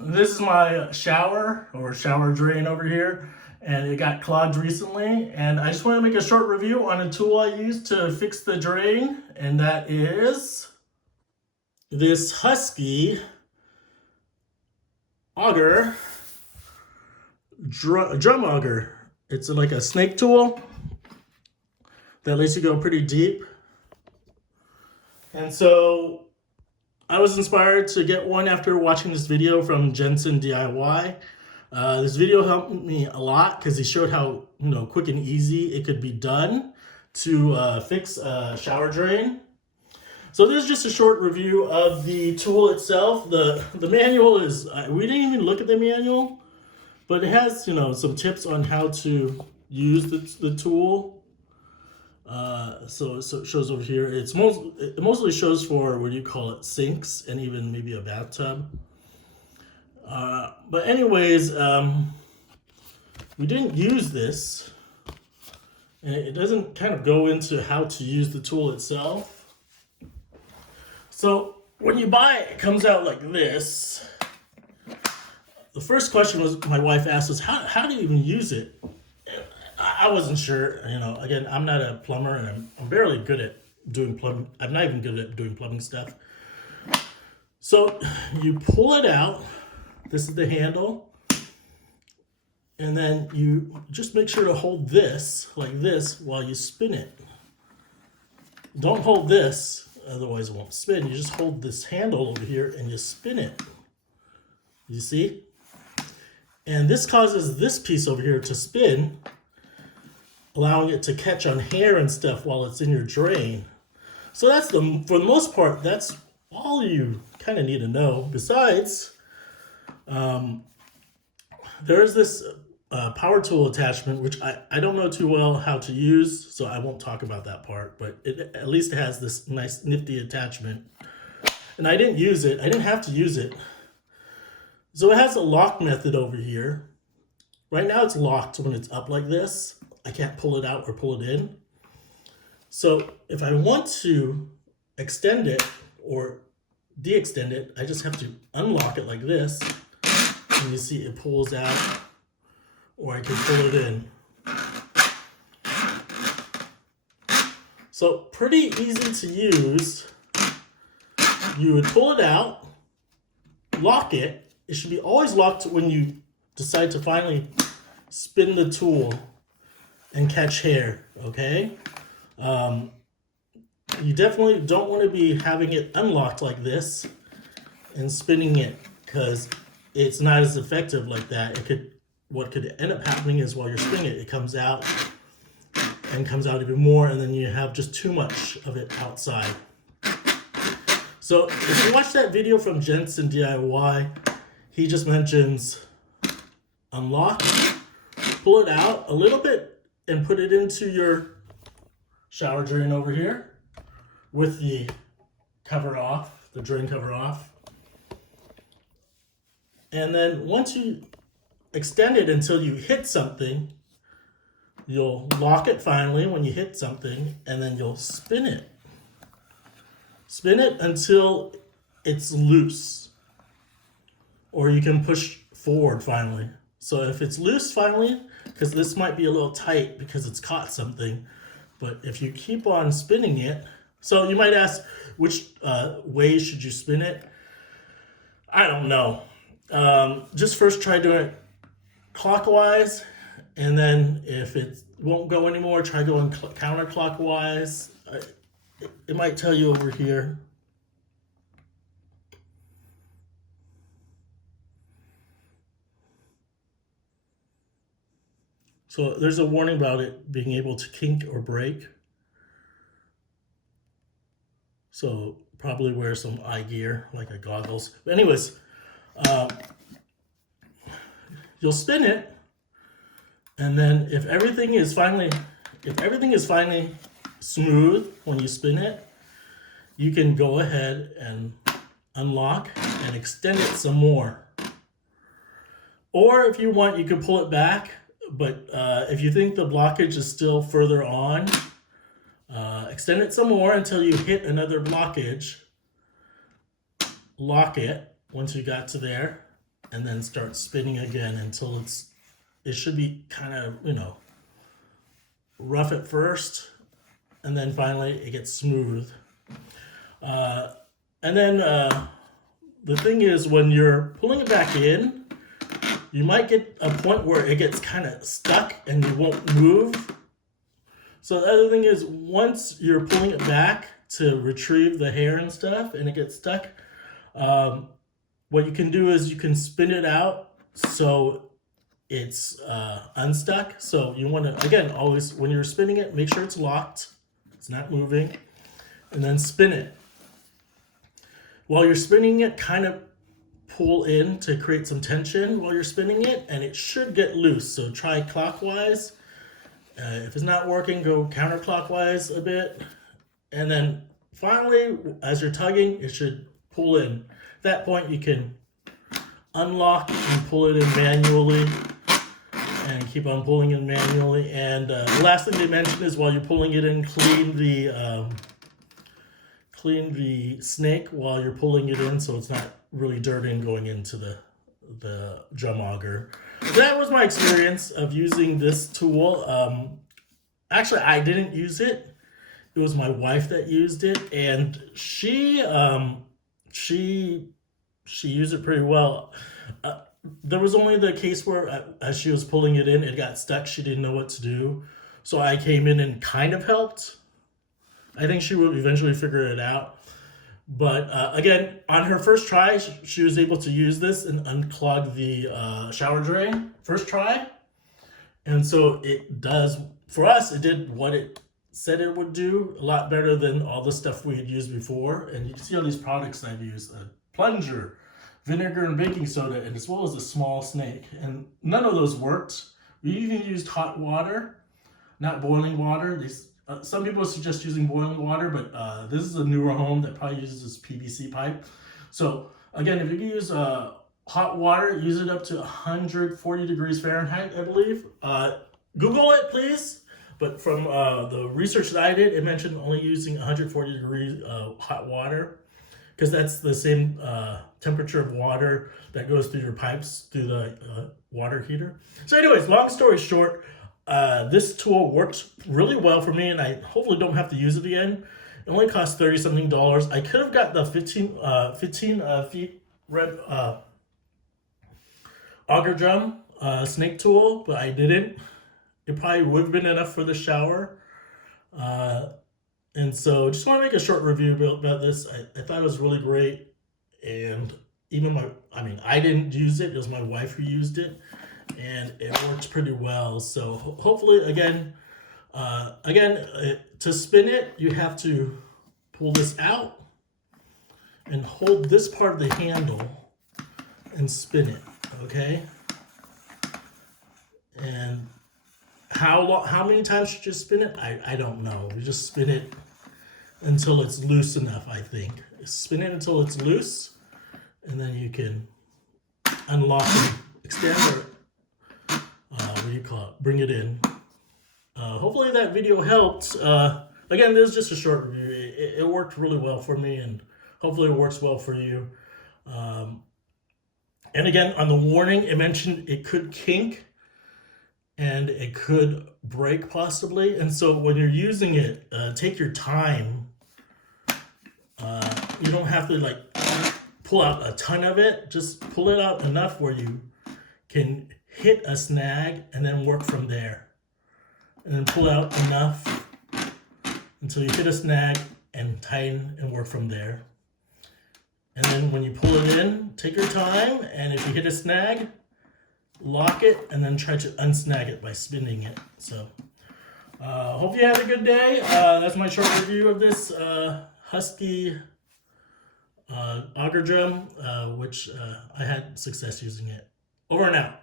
This is my shower or shower drain over here, and it got clogged recently. And I just want to make a short review on a tool I use to fix the drain, and that is this Husky Auger drum auger. It's like a snake tool that lets you go pretty deep. And so I was inspired to get one after watching this video from Jensen DIY. This video helped me a lot because he showed how quick and easy it could be done to fix a shower drain. So this is just a short review of the tool itself. The manual is, we didn't even look at the manual, but it has some tips on how to use the tool. So it shows over here. It mostly shows for, what do you call it, sinks and even maybe a bathtub. But anyways, we didn't use this, and it doesn't kind of go into how to use the tool itself. So when you buy it, it comes out like this. The first question was my wife asked us, how do you even use it? I wasn't sure. Again, I'm not a plumber, and I'm barely good at doing plumbing. I'm not even good at doing plumbing stuff. So you pull it out. This is the handle. And then you just make sure to hold this like this while you spin it. Don't hold this, otherwise it won't spin. You just hold this handle over here and you spin it. You see? And this causes this piece over here to spin, allowing it to catch on hair and stuff while it's in your drain. So that's for the most part, that's all you kind of need to know. Besides, there's this power tool attachment, which I don't know too well how to use, so I won't talk about that part, but it at least has this nice nifty attachment. And I didn't use it. I didn't have to use it. So it has a lock method over here. Right now it's locked when it's up like this. I can't pull it out or pull it in. So if I want to extend it or de-extend it, I just have to unlock it like this. And you see it pulls out, or I can pull it in. So pretty easy to use. You would pull it out, lock it. It should be always locked when you decide to finally spin the tool and catch hair, okay? You definitely don't want to be having it unlocked like this and spinning it, because it's not as effective like that. What could end up happening is while you're spinning it, it comes out and comes out even more, and then you have just too much of it outside. So if you watch that video from Jensen DIY, he just mentions unlock, pull it out a little bit, and put it into your shower drain over here with the cover off, the drain cover off. And then once you extend it until you hit something, you'll lock it finally when you hit something, and then you'll spin it. Spin it until it's loose, or you can push forward finally. So if it's loose finally, because this might be a little tight because it's caught something, but if you keep on spinning it, so you might ask, which way should you spin it? I don't know. Just first try doing it clockwise, and then if it won't go anymore, try going counterclockwise. It might tell you over here. So there's a warning about it being able to kink or break. So probably wear some eye gear, like a goggles. But anyways, you'll spin it, and then if everything is finally smooth when you spin it, you can go ahead and unlock and extend it some more. Or if you want, you can pull it back, but if you think the blockage is still further on, extend it some more until you hit another blockage. Lock it once you got to there, and then start spinning again until it should be kind of, rough at first, and then finally it gets smooth. And then the thing is, when you're pulling it back in, you might get a point where it gets kind of stuck and you won't move. So the other thing is, once you're pulling it back to retrieve the hair and stuff and it gets stuck, what you can do is you can spin it out so it's unstuck. So you want to, again, always when you're spinning it, make sure it's locked, it's not moving, and then spin it. While you're spinning it, kind of pull in to create some tension while you're spinning it, and it should get loose. So try clockwise. If it's not working, go counterclockwise a bit. And then finally, as you're tugging, it should pull in. At that point, you can unlock and pull it in manually and keep on pulling in manually. And the last thing they mentioned is, while you're pulling it in, clean the snake while you're pulling it in, so it's not really dirty and going into the drum auger. That was my experience of using this tool. Actually, I didn't use it. It was my wife that used it, and she used it pretty well. There was only the case where, as she was pulling it in, it got stuck. She didn't know what to do, so I came in and kind of helped. I think she would eventually figure it out. But again, on her first try, she was able to use this and unclog the shower drain first try. And so it does, for us, it did what it said it would do, a lot better than all the stuff we had used before. And you can see all these products I've used: a plunger, vinegar and baking soda, and as well as a small snake. And none of those worked. We even used hot water, not boiling water. Some people suggest using boiling water, but this is a newer home that probably uses PVC pipe. So again, if you use hot water, use it up to 140 degrees Fahrenheit, I believe. Google it, please. But from the research that I did, it mentioned only using 140 degrees hot water, because that's the same temperature of water that goes through your pipes through the water heater. So anyways, long story short, this tool works really well for me, and I hopefully don't have to use it again. It only cost $30-something. I could have got the 15 feet red auger drum snake tool, but I didn't. It probably would have been enough for the shower. And so just want to make a short review about this. I thought it was really great. And even I didn't use it. It was my wife who used it. And it works pretty well. So hopefully, again, to spin it, you have to pull this out and hold this part of the handle and spin it, okay? And how many times should you spin it? I don't know. You just spin it until it's loose enough, I think. Spin it until it's loose, and then you can unlock and extend it. Bring it in. Hopefully that video helped. Again, this is just a short review. It worked really well for me, and hopefully it works well for you. And again, on the warning, it mentioned it could kink and it could break possibly. And so when you're using it, take your time. You don't have to pull out a ton of it. Just pull it out enough where you can hit a snag and then work from there. And then pull out enough until you hit a snag and tighten and work from there. And then when you pull it in, take your time, and if you hit a snag, lock it and then try to unsnag it by spinning it. So hope you had a good day. That's my short review of this husky auger drum, which I had success using it. Over and out.